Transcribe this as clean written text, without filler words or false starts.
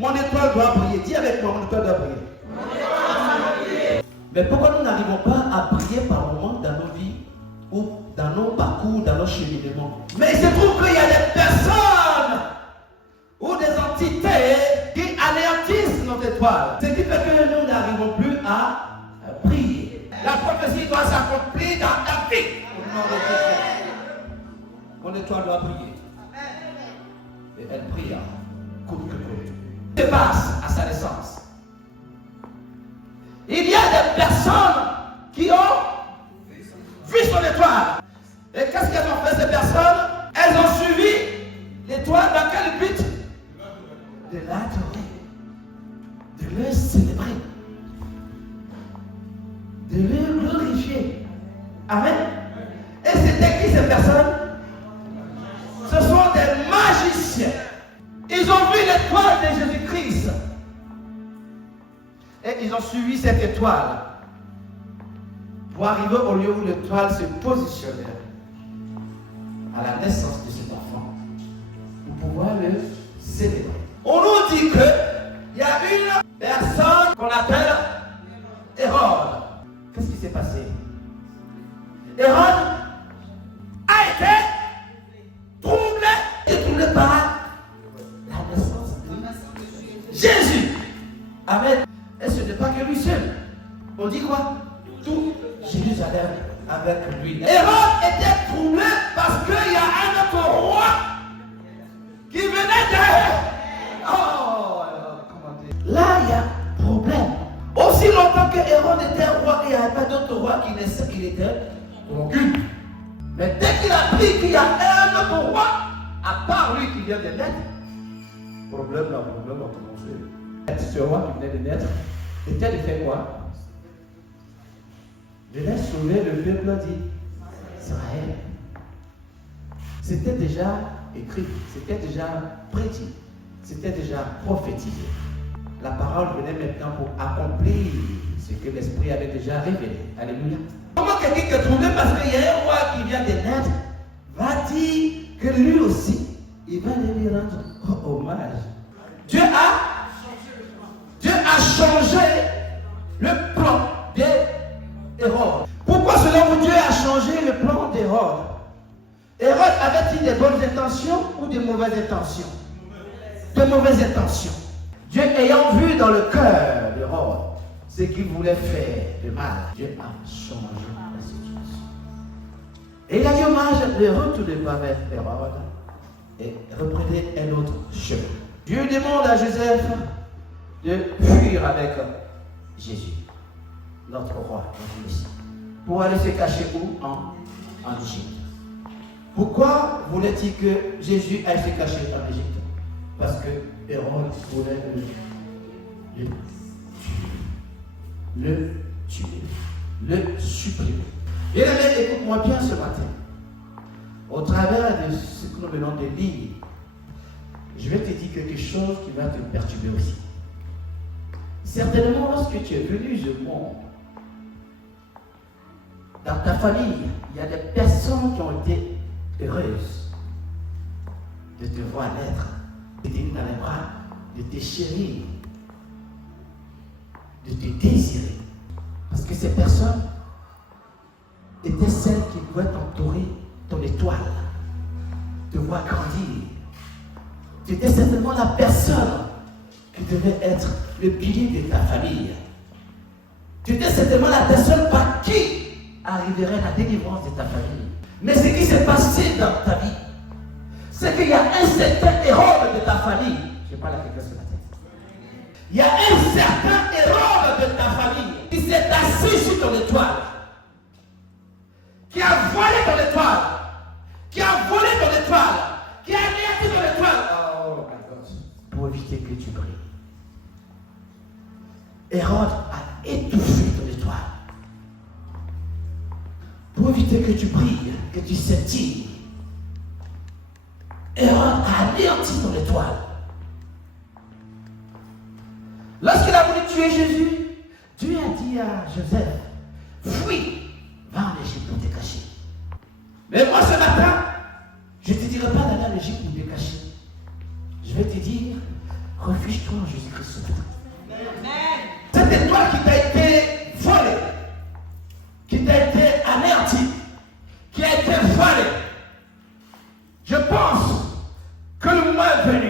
Mon étoile doit briller. Dis avec moi, mon étoile doit briller. Mais pourquoi nous n'arrivons pas à briller par moments dans nos vies ou dans nos parcours, dans nos cheminements? Mais il se trouve qu'il y a des personnes ou des entités qui anéantissent notre étoile. Ce qui fait que nous n'arrivons plus à briller. La prophétie doit s'accomplir dans ta vie. Mon étoile doit briller. Et elle brille coûte que coûte. Se passe à sa naissance. Il y a des personnes qui ont vu son étoile. Et qu'est-ce qu'elles ont fait, ces personnes? Elles ont suivi l'étoile dans quel but? De l'adorer, de le célébrer, de le glorifier. Amen. Et c'était qui ces personnes? Ce sont des magiciens. Ils ont vu l'étoile de Jésus-Christ. Et ils ont suivi cette étoile pour arriver au lieu où l'étoile se positionnait à la naissance de cet enfant pour pouvoir le célébrer. On nous dit qu'il y a une personne qu'on appelle Hérode. Qu'est-ce qui s'est passé? Hérode a été troublé par la naissance de Jésus. Amen. Et ce n'est pas que lui seul. On dit quoi? Tout Jérusalem avec lui. Hérode était troublé parce qu'il y a un autre roi qui venait de... Oh, comment dire? Là, il y a problème. Aussi longtemps que Hérode était roi, il n'y avait pas d'autre roi qui naissait, qu'il était corrompu. Mais dès qu'il a appris qu'il y a un autre roi, à part lui qui vient de naître, problème a commencé. Ce roi qui venait de naître était de faire quoi? De venir sauver le peuple d'Israël. C'était déjà écrit, c'était déjà prédit, c'était déjà prophétisé. La parole venait maintenant pour accomplir ce que l'Esprit avait déjà révélé. Alléluia. Comment quelqu'un qui est troublé parce qu'il y a un roi qui vient de naître va dire que lui aussi, il va lui rendre hommage? Dieu a changé le plan d'Hérode. Pourquoi selon vous Dieu a changé le plan d'Hérode? Hérode avait-il des bonnes intentions ou des mauvaises intentions? De mauvaises intentions. Dieu ayant vu dans le cœur d'Hérode ce qu'il voulait faire de mal, Dieu a changé la situation. Et il a dit hommage, ne retournez pas vers Hérode et reprenez un autre chemin. Dieu demande à Joseph de fuir avec Jésus, notre roi, notre Messie, pour aller se cacher où? En Égypte. Pourquoi voulait-il que Jésus aille se cacher en Égypte? Parce que Hérode voulait le tuer, le supprimer. Bien aimé, écoute-moi bien ce matin. Au travers de ce que nous venons de lire, je vais te dire quelque chose qui va te perturber aussi. Certainement, lorsque tu es venu au monde, dans ta famille, il y a des personnes qui ont été heureuses de te voir naître, de te tenir dans les bras, de te chérir, de te désirer. Parce que ces personnes étaient celles qui pouvaient t'entourer ton étoile, te voir grandir. Tu étais certainement la personne qui devait être le pilier de ta famille. Tu étais certainement la personne par qui arriverait la délivrance de ta famille. Mais ce qui s'est passé dans ta vie, c'est qu'il y a un certain Hérode de ta famille. Je parle à quelqu'un sur la tête. Il y a un certain Hérode de ta famille qui s'est assis sur ton étoile, qui a volé ton étoile, qui a volé ton étoile, qui a anéanti ton étoile. Oh my God. Pour éviter que tu brilles. Hérode a étouffé ton étoile. Pour éviter que tu brilles, que tu scintilles. Hérode a anéanti ton étoile. Lorsqu'il a voulu tuer Jésus, Dieu a dit à Joseph, fuis, va en Égypte pour te cacher. Mais moi ce matin, je ne te dirai pas d'aller en Égypte pour te cacher. Je vais te dire, refuge-toi en Jésus. Jésus-Christ ce matin. Cette étoile qui t'a été volée, qui t'a été anéantie, qui a été volée, je pense que le moment est venu